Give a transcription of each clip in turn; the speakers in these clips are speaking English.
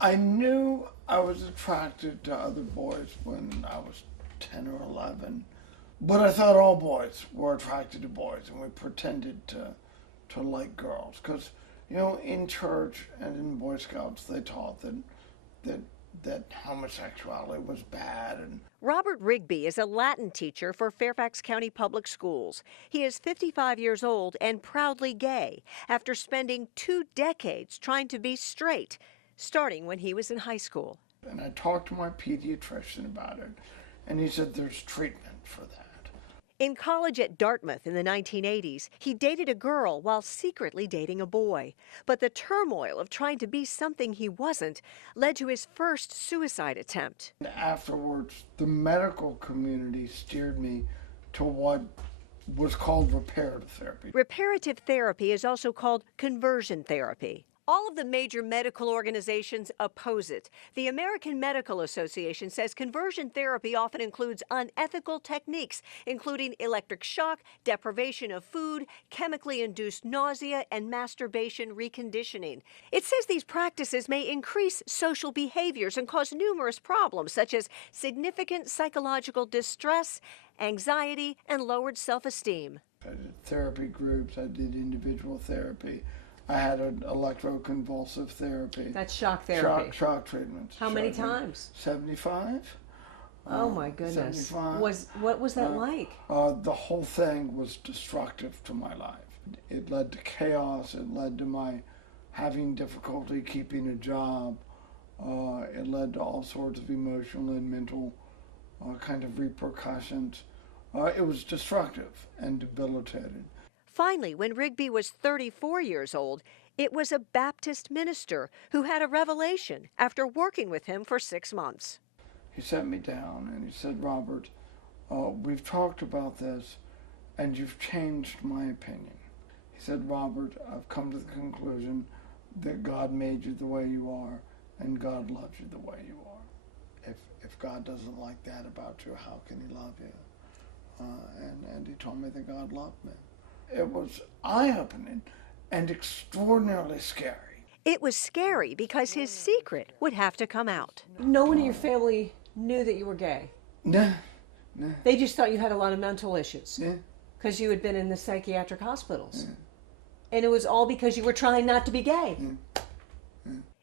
I knew I was attracted to other boys when I was 10 or 11, but I thought all boys were attracted to boys, and we pretended to like girls. Because, in church and in Boy Scouts, they taught that, that homosexuality was bad. And Robert Rigby is a Latin teacher for Fairfax County Public Schools. He is 55 years old and proudly gay after spending 2 decades trying to be straight, starting when he was in high school. And I talked to my pediatrician about it, and he said there's treatment for that. In college at Dartmouth in the 1980s, he dated a girl while secretly dating a boy. But the turmoil of trying to be something he wasn't led to his first suicide attempt. And afterwards, the medical community steered me to what was called reparative therapy. Reparative therapy is also called conversion therapy. All of the major medical organizations oppose it. The American Medical Association says conversion therapy often includes unethical techniques, including electric shock, deprivation of food, chemically induced nausea, and masturbation reconditioning. It says these practices may increase social behaviors and cause numerous problems, such as significant psychological distress, anxiety, and lowered self-esteem. I did therapy groups, I did individual therapy. I had an electroconvulsive therapy. That's shock therapy. Shock treatments. How many times? 75. Oh my goodness. 75. What was that like? The whole thing was destructive to my life. It led to chaos. It led to my having difficulty keeping a job. It led to all sorts of emotional and mental kind of repercussions. It was destructive and debilitating. Finally, when Rigby was 34 years old, it was a Baptist minister who had a revelation after working with him for 6 months. He sat me down and he said, Robert, we've talked about this and you've changed my opinion. He said, Robert, I've come to the conclusion that God made you the way you are and God loves you the way you are. If God doesn't like that about you, how can he love you? And he told me that God loved me. It was eye-opening and extraordinarily scary. It was scary because his secret would have to come out. No one in your family knew that you were gay. No. They just thought you had a lot of mental issues. Yeah. Because you had been in the psychiatric hospitals. And it was all because you were trying not to be gay.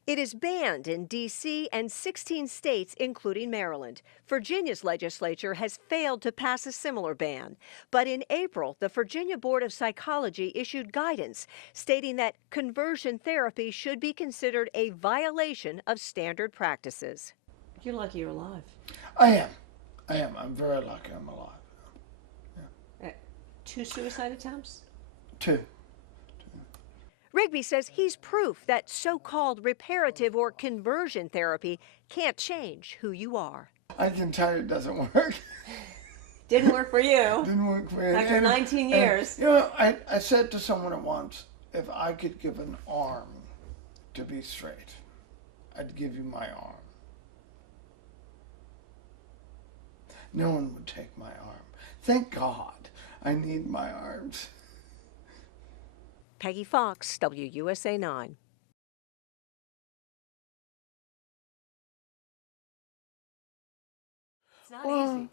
It is banned in D.C. and 16 states, including Maryland. Virginia's legislature has failed to pass a similar ban. But in April, the Virginia Board of Psychology issued guidance stating that conversion therapy should be considered a violation of standard practices. You're lucky you're alive. I am. I'm very lucky I'm alive. Yeah. 2 suicide attempts? 2. Rigby says he's proof that so-called reparative or conversion therapy can't change who you are. I can tell you it doesn't work. Didn't work for you. Didn't work for me. After 19 years. I said to someone at once, if I could give an arm to be straight, I'd give you my arm. No one would take my arm. Thank God I need my arms. Peggy Fox, WUSA 9. It's not easy.